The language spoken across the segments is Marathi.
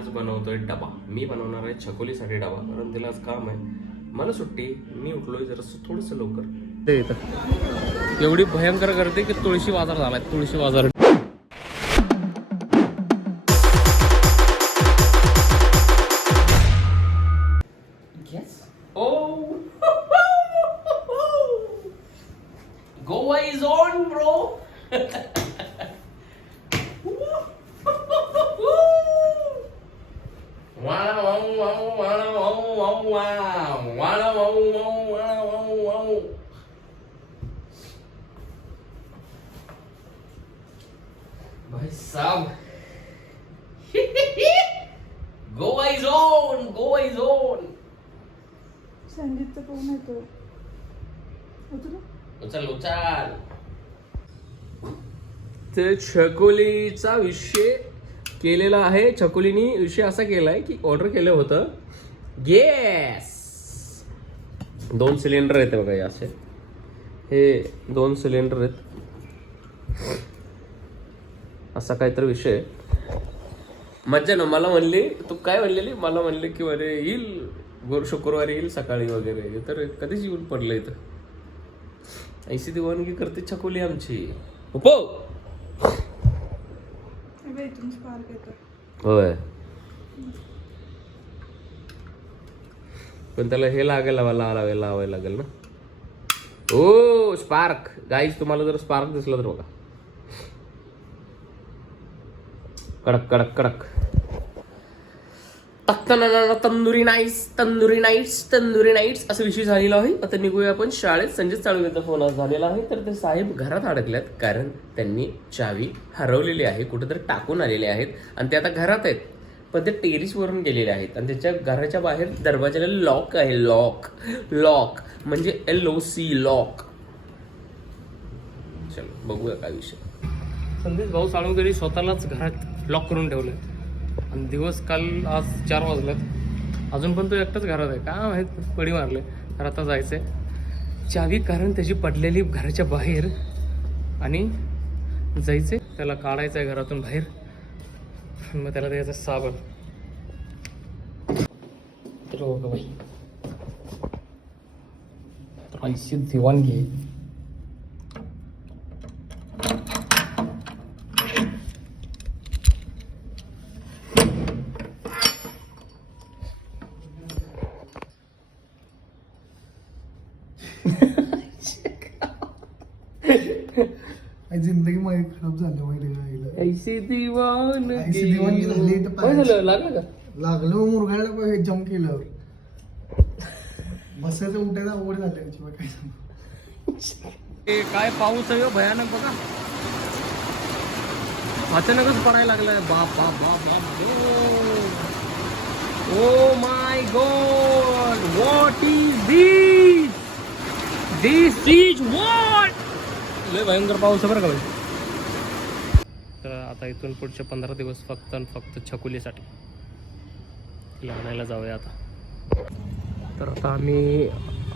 आज बनवतोय डबा. मी बनवणार आहे छकोलीसाठी डबा कारण तिला आज काम आहे. मला सुट्टी मी उठलोय जरासं थोडंसं लवकर. ते येतं एवढी भयंकर गर्दी की तुळशी बाजार झालाय. तुळशी बाजार. Wow, wow, wow, wow, wow, wow. भाई साहब. Goa is on Goa is on संगीतचं कोण येतो? उचल. उचल ते छकोलीचा विषय केलेला आहे. छकोलीनी विषय असा केलाय की ऑर्डर केलं होतं. गॅस दोन सिलेंडर आहेत बघा हे असे. हे दोन सिलेंडर आहेत. असा काहीतरी विषय. मज्जा ना मला म्हणली तू काय म्हणलेली? मला म्हणले की अरे येईल. गुरु शुक्रवारी येईल सकाळी वगैरे. तर कधीच येऊन पडलं इथं. ऐशी दिवाणगी करते छकोली आमची. उपो होय. पण त्याला हे लागेल लावायला लावायला लावायला लागेल ना. ओ स्पार्क गाईज तुम्हाला जर स्पार्क दिसला तर बघा. कडक कडक कडक. Tandoori nights tandoori nights tandoori nights असं विषय झालेला आहे. आता निघूया आपण शाळेत. संजय चाळवेचा फोन आज झालेला आहे. तर ते साहेब घरात अडकल्यात कारण त्यांनी चावी हरवलेली आहे. कुठेतरी टाकून आलेले आहेत. आणि ते आता घरात आहेत. पण ते टेरिसवरून गेलेले आहेत. आणि त्याच्या घराच्या बाहेर दरवाजाला लॉक आहे लॉक लॉक म्हणजे एल ओ सी लॉक चलो बघूया काय विषय. संदेश भाऊ साळुंकरी स्वतःलाच घरात लॉक करून ठेवलंय. आणि दिवस काल आज चार वाजल्यात अजून पण तो एकटाच घरात आहे. का माहीत पडी मारले. तर आता जायचंय. चावी कारण त्याची पडलेली घराच्या बाहेर. आणि जायचे त्याला काढायचं आहे घरातून बाहेर. मग त्याला द्यायचं साबण. तर बाई. तर ऐशी दिवाणगी घे आई जिंदगी माझी खराब झाली माहिती झाली तर काय झालं लागलं का? लागलं मुरगायला पण जम केलं बसायचं उठायचं अवघड झालं काय काय पाऊस आहे हो, भयानक बघा. अचानकच पडायला लागलाय. बाप बाप बाप बाप. ओ my god! What is this this is what लय भयंकर पाऊस आहे बरं का भाई? तर आता इथून पुढचे पंधरा दिवस फक्त आणि फक्त छकुलीसाठी. तिला आणायला जाऊया आता. तर आता आम्ही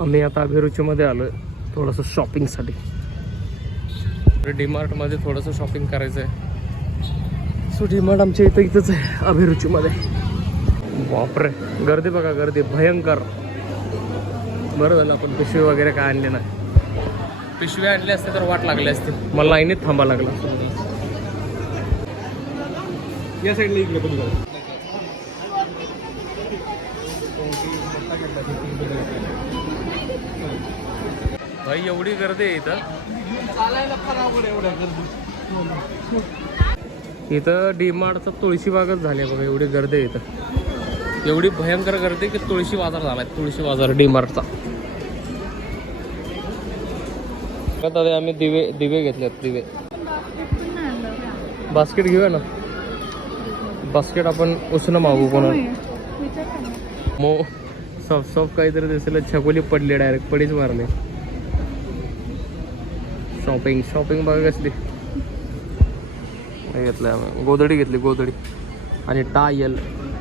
आम्ही आता अभिरुचीमध्ये आलो आहे थोडंसं शॉपिंगसाठी. डीमार्टमध्ये थोडंसं शॉपिंग करायचं आहे सो डीमार्ट आमच्या इथं इथंच आहे अभिरुचीमध्ये. बापरे गर्दी बघा गर्दी भयंकर. बरं झालं आपण पिशवी वगैरे काय आणले नाही. पिशवी आणली असते तर वाट लागली असते. मला लाईनीत थांबा लागला. या साईडला इकडे पण भाई एवढी गर्दी आहे इथं. इथं डीमार्टचा तुळशी बागच झाली बघा एवढी गर्दी आहे इथं. एवढी भयंकर गर्दी की तुळशी बाजार झालाय तुळशी बाजार डीमार्टचा दादा आम्ही दिवे दिवे घेतलेत दिवे. बास्केट घेऊया ना? बास्केट आपण उसनं मागू कोणा. मो सॉफ्ट सॉफ्ट काहीतरी दिसलं छकोली पडली डायरेक्ट पडीच मारली. शॉपिंग शॉपिंग बघा कसली. घेतलंय आम्ही. गोदडी घेतली गोदडी आणि टायल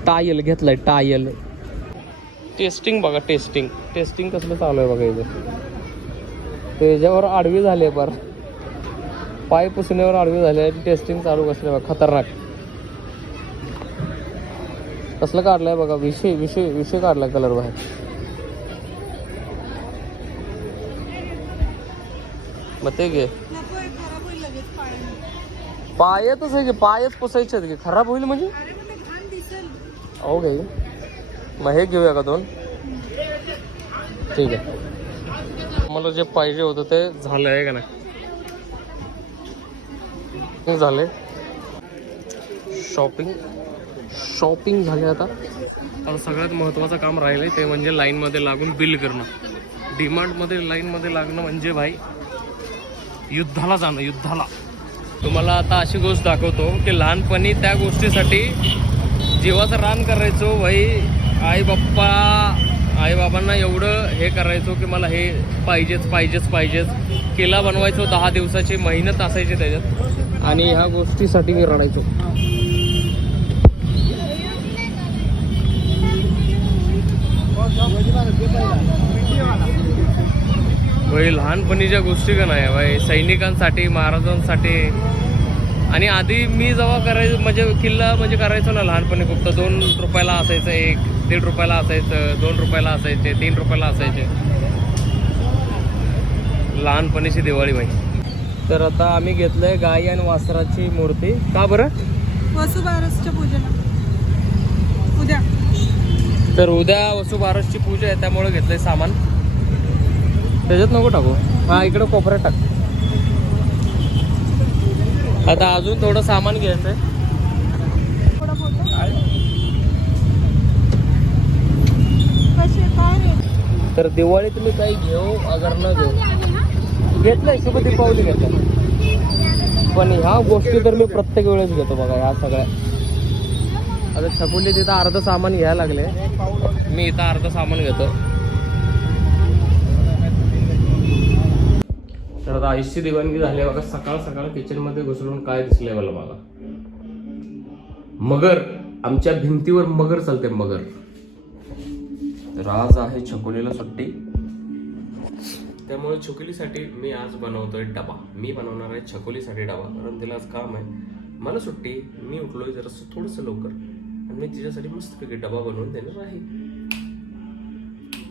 टायल घेतलाय टायल. टेस्टिंग बघा टेस्टिंग टेस्टिंग कसलं चालू आहे बघा इथं. त्याच्यावर आडवी झाली आहे बरं पाय पुसण्यावर आडवी झाली आहे टेस्टिंग चालू कसले बघा. खतरनाक. कसलं काढलाय बघा विषय विषय विषय काढलाय कलर बाहेर. मग ते घे. नको आहे पायच पुसायचे आहेत खराब होईल म्हणजे? हो घे. मग हे घेऊया का दोन? ठीक आहे. मला जे पाहिजे होतं ते झालं आहे का नाही? झाले शॉपिंग शॉपिंग झाली आता. आता सगळ्यात महत्त्वाचं काम राहिलं आहे ते म्हणजे लाईनमध्ये लागून बिल करणं. डिमांडमध्ये लाईनमध्ये लागणं म्हणजे भाई युद्धाला जाणं युद्धाला. तुम्हाला आता अशी गोष्ट दाखवतो की लहानपणी त्या गोष्टीसाठी जीवाचं रान करायचो भाई आई बाप्पा आई बाबांना एवढं हे करायचो की मला हे पाहिजेच पाहिजेच पाहिजेच. किल्ला बनवायचो दहा दिवसाची मेहनत असायची त्याच्यात. आणि ह्या गोष्टीसाठी मी रडायचो. भाई लहानपणीच्या गोष्टी का नाही भाई? सैनिकांसाठी महाराजांसाठी. आणि आधी मी जेव्हा करायचं म्हणजे किल्ला म्हणजे करायचो ना लहानपणी फक्त दोन रुपयाला असायचं एक दीड रुपयाला असायचं दोन रुपयाला असायचे तीन रुपयाला असायचे. लहानपणीची दिवाळी भाई. तर आता आम्ही घेतलंय गाई आणि वासराची मूर्ती. का बरं? वसुबारसच्या पूजेला. तर उद्या वसुबारसची पूजा आहे त्यामुळे घेतलंय सामान. त्याच्यात नको टाकू. हा इकडं कोपऱ्यात टाक. आता अजून थोडं सामान घ्यायचंय तर दिवाळी तुम्ही काही घेऊ अगर न घेऊ. घेतलंय शुभ दीपावली घेतलं पण ह्या गोष्टी तर मी प्रत्येक वेळेस घेतो बघा ह्या सगळ्या. आता छकुली तिथं अर्ध सामान घ्यायला लागले. मी इथं अर्ध सामान घेतो. तर आता आयुष्य दिवाणगी झाली बघा सकाळ सकाळ किचनमध्ये घुसळून काय दिसलंय मला मला मगर आमच्या भिंतीवर मगर चालते मगर. तर आज आहे छकुलीला सुट्टी. त्यामुळे छकुलीसाठी मी आज बनवतोय डबा. मी बनवणार आहे छकुलीसाठी डबा. कारण तिला आज काम आहे. मला सुट्टी मी उठलोय जरासं थोडंसं लवकर. मी तिच्यासाठी मस्तपैकी डबा बनवून देणार आहे.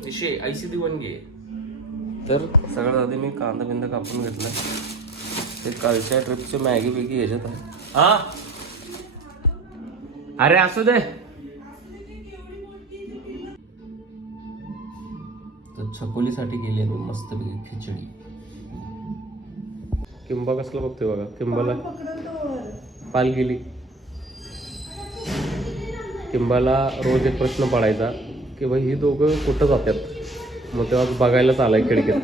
विषय आयसी दिवाणगी आहे तर सगळ्यात आधी मी कांदा बिंदा कापून घेतला ते कालच्या ट्रिपचे मॅगी बिगी ह्याच्यात आहे. हा? अरे असू दे. तर छकोलीसाठी गेली मी मस्तपैकी खिचडी. किंबा कसला बघतोय बघा किंबाला पाल गेली. किंबाला रोज एक प्रश्न पडायचा की भाई ही दोघं कुठं जातात मग तेव्हा बघायलाच आलाय खिडकीत.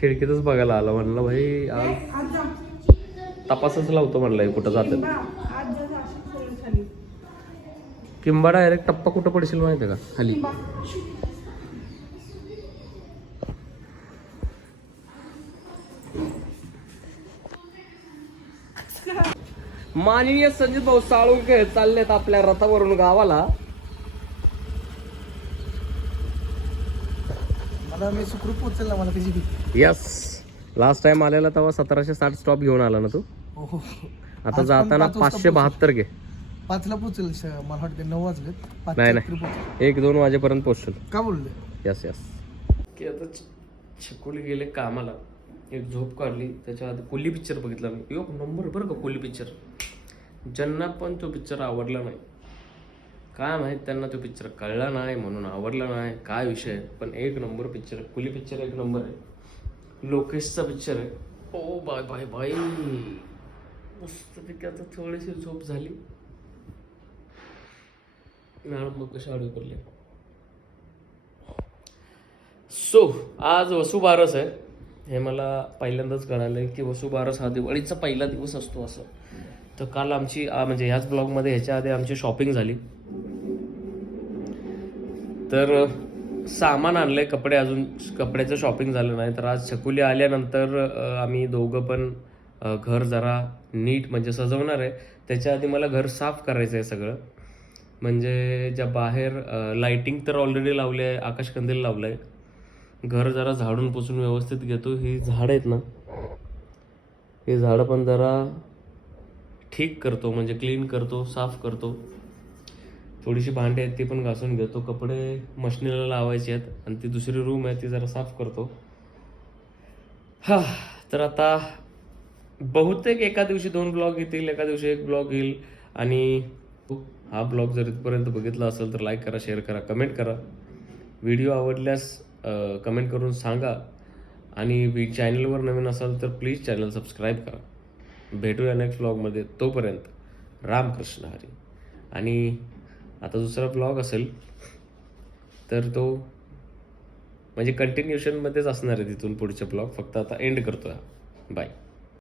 खिडकीतच बघायला आला. म्हणलं भाई आज तपासच लावतो म्हणलंय कुठं जातात किंबा डायरेक्ट टप्पा कुठं पडशील माहिती आहे का? खाली. माननीय संजित भाऊ साळुंके चाललेत आपल्या रथावरून गावाला. मला मी सुखरूप पोहोचेल ना मला त्याची भीती. यस लास्ट टाइम आलेला तेव्हा सतराशे साठ स्टॉप घेऊन आला ना तू? हो हो. आता पण जाताना पाच वाजता पाचशे बहात्तर घे. पाचला पोहोचेल श- मला वाटते नऊ वाजलेत. नाही, नाही. एक दोन वाजेपर्यंत पोहोचशील. का बोलले? यस यस की आता छकुली गेले कामाला. एक झोप काढली त्याच्या आधी कोल्ली पिक्चर बघितला मी. एक नंबर बरं का कोल्ली पिक्चर ज्यांना पण तो पिक्चर आवडला नाही. काय माहीत त्यांना तो पिक्चर कळला नाही म्हणून आवडला नाही काय विषय आहे. पण एक नंबर पिक्चर कुली पिक्चर एक नंबर आहे. लोकेशचा पिक्चर आहे. Oh bye bye bye. मस्तपैकी आता थोडीशी झोप झाली. मॅडम मग कशा आडवी करले सो आज वसुबारस आहे. हे मला पहिल्यांदाच कळालं की वसुबारस हा दिवाळीचा पहिला दिवस असतो असं. तर काल आमची म्हणजे ह्याच ब्लॉगमध्ये ह्याच्या आधी आमची शॉपिंग झाली. तर सामान आणलंय कपडे अजून कपड्याचं शॉपिंग झालं नाही. तर आज छकुली आल्यानंतर आम्ही दोघं पण घर जरा नीट म्हणजे सजवणार आहे. त्याच्या आधी मला घर साफ करायचं आहे सगळं. म्हणजे ज्या बाहेर लाइटिंग तर ऑलरेडी लावली आहे आकाशकंदील लावलं आहे घर जरा झाडून पुसून व्यवस्थित घेतो. ही झाडं आहेत ना हे झाडं पण जरा ठीक करतो म्हणजे क्लीन करतो साफ करतो. थोडीशी भांडी आहेत ती पण घासून घेतो. कपडे मशनीला लावायचे आहेत आणि ती दुसरी रूम आहे ती जरा साफ करतो. हा तर आता बहुतेक एका दिवशी दोन ब्लॉग येतील एका दिवशी एक ब्लॉग येईल. आणि हा ब्लॉग जर इथपर्यंत बघितला असेल तर लाईक करा शेअर करा कमेंट करा. व्हिडिओ आवडल्यास कमेंट करून सांगा. आणि वि चॅनलवर नवीन असाल तर प्लीज चॅनल सबस्क्राईब करा. भेटूया नेक्स्ट ब्लॉगमध्ये तोपर्यंत रामकृष्ण हरी. आणि आता दुसरा ब्लॉग असेल तर तो म्हणजे कंटिन्युशनमध्येच असणार आहे तिथून पुढचे ब्लॉग फक्त आता एंड करतो बाय